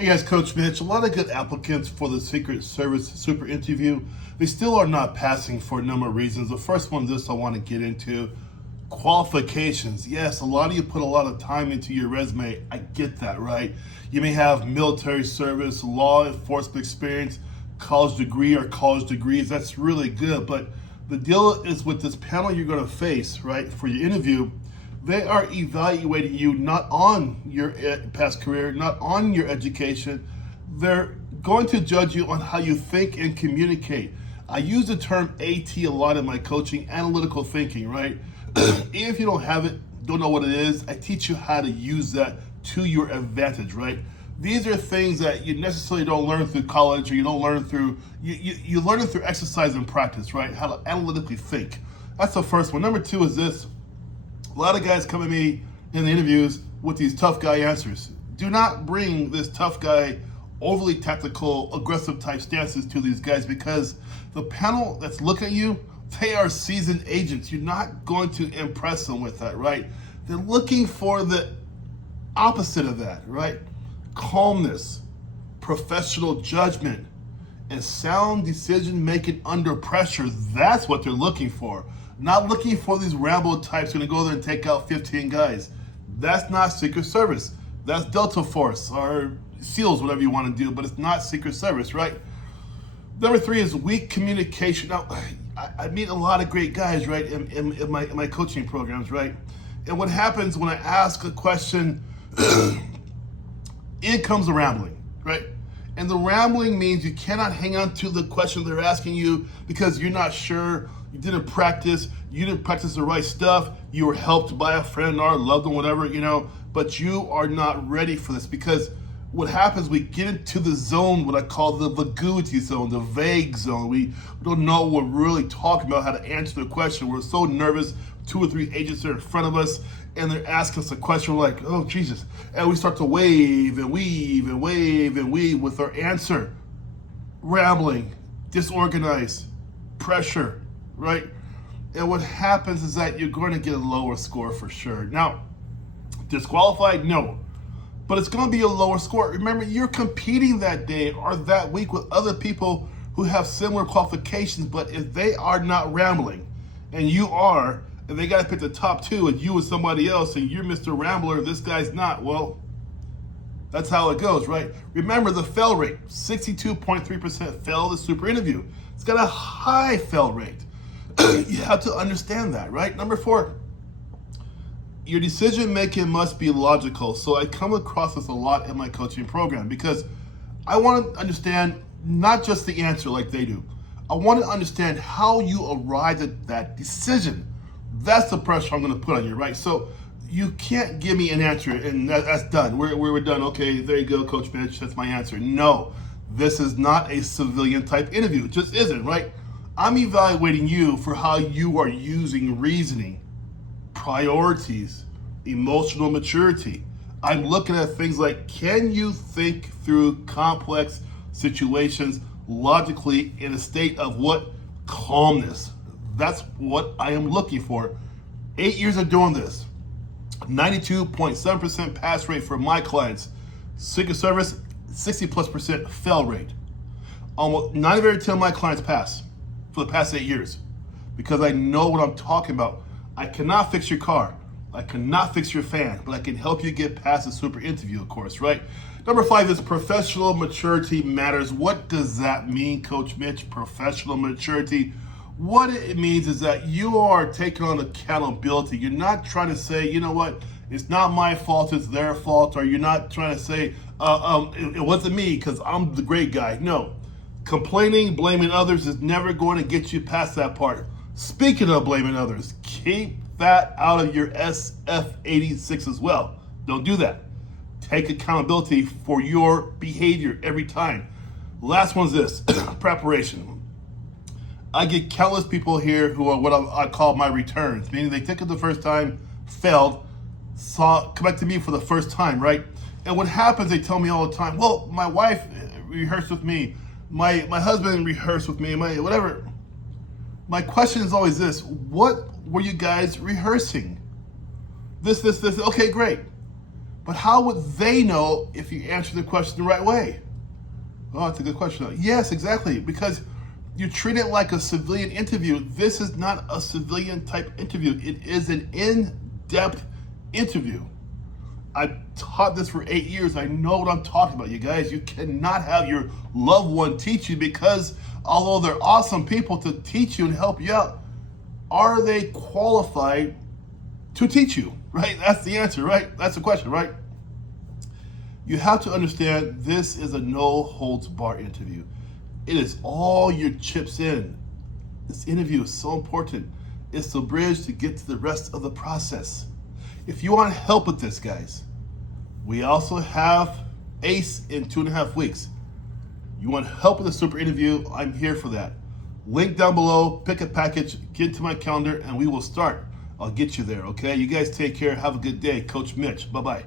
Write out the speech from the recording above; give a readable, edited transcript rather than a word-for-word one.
Hey guys, Coach Mitch. A lot of good applicants for the Secret Service Super Interview. They still are not passing for a number of reasons. The first one, this I want to get into. Qualifications. Yes, a lot of you put a lot of time into your resume. I get that, right? You may have military service, law enforcement experience, college degree or college degrees. That's really good. But the deal is with this panel you're going to face, right, for your interview, they are evaluating you not on your past career, not on your education. They're going to judge you on how you think and communicate. I use the term AT a lot in my coaching, analytical thinking, right? If you don't have it, don't know what it is, I teach you how to use that to your advantage, right? These are things that you necessarily don't learn through college, or you don't learn through, you learn it through exercise and practice, right? How to analytically think. That's the first one. Number two is this. A lot of guys come at me in the interviews with these tough guy answers. Do not bring this tough guy, overly tactical, aggressive type stances to these guys, because the panel that's looking at you, they are seasoned agents. You're not going to impress them with that, right? They're looking for the opposite of that, right? Calmness, professional judgment, and sound decision making under pressure. That's what they're looking for. Not looking for these Ramble types who are going to go there and take out 15 guys. That's not Secret Service. That's Delta Force or SEALs, whatever you want to do, but it's not Secret Service, right? Number three is weak communication. Now, I meet a lot of great guys, right, in my coaching programs, right? And what happens when I ask a question, in comes the rambling, right? And the rambling means you cannot hang on to the question they're asking you because you're not sure. You didn't practice the right stuff, you were helped by a friend or a loved one, whatever, but you are not ready for this, because what happens, we get into the zone, what I call the vaguity zone, the vague zone. We don't know what we're really talking about, how to answer the question. We're so nervous, 2 or 3 agents are in front of us, and they're asking us a question, we're like, oh, Jesus. And we start to wave and weave and wave and weave with our answer. Rambling, disorganized, pressure, right? And what happens is that you're going to get a lower score for sure. Now, disqualified? No. But it's going to be a lower score. Remember, you're competing that day or that week with other people who have similar qualifications, but if they are not rambling, and you are, and they got to pick the top 2, and you and somebody else, and you're Mr. Rambler, this guy's not, well, that's how it goes, right? Remember the fail rate, 62.3% fail the super interview. It's got a high fail rate. You have to understand that, right? Number 4, your decision making must be logical. So I come across this a lot in my coaching program because I want to understand not just the answer like they do. I want to understand how you arrived at that decision. That's the pressure I'm going to put on you, right? So you can't give me an answer and that's done. We're done. Okay, there you go, Coach Mitch. That's my answer. No, this is not a civilian type interview. It just isn't, right? I'm evaluating you for how you are using reasoning, priorities, emotional maturity. I'm looking at things like, can you think through complex situations logically in a state of what? Calmness. That's what I am looking for. 8 years of doing this. 92.7% pass rate for my clients. Secret Service, 60+% fail rate. Almost 9 of every 10 of my clients pass for the past 8 years because I know what I'm talking about. I cannot fix your car. I cannot fix your fan, but I can help you get past the super interview, of course, right? Number 5 is professional maturity matters. What does that mean, Coach Mitch? Professional maturity. What it means is that you are taking on accountability. You're not trying to say, you know what, it's not my fault, it's their fault, or you're not trying to say, it wasn't me because I'm the great guy. No. Complaining, blaming others is never going to get you past that part. Speaking of blaming others, keep that out of your SF86 as well. Don't do that. Take accountability for your behavior every time. Last one's this, preparation. I get countless people here who are what I call my returns, meaning they took it the first time, failed, come back to me for the first time, right? And what happens, they tell me all the time, well, my wife rehearsed with me, my husband rehearsed with me, whatever. My question is always this: what were you guys rehearsing? This. Okay, great. But how would they know if you answer the question the right way? Oh, that's a good question. Yes, exactly. Because you treat it like a civilian interview. This is not a civilian type interview. It is an in-depth interview. I taught this for 8 years. I know what I'm talking about, you guys. You cannot have your loved one teach you because although they're awesome people to teach you and help you out, are they qualified to teach you, right? That's the answer, right? That's the question, right? You have to understand this is a no holds bar interview. It is all your chips in. This interview is so important. It's the bridge to get to the rest of the process. If you want help with this, guys, we also have ACE in 2.5 weeks. You want help with the super interview, I'm here for that. Link down below, pick a package, get to my calendar, and we will start. I'll get you there, okay? You guys take care. Have a good day. Coach Mitch. Bye-bye.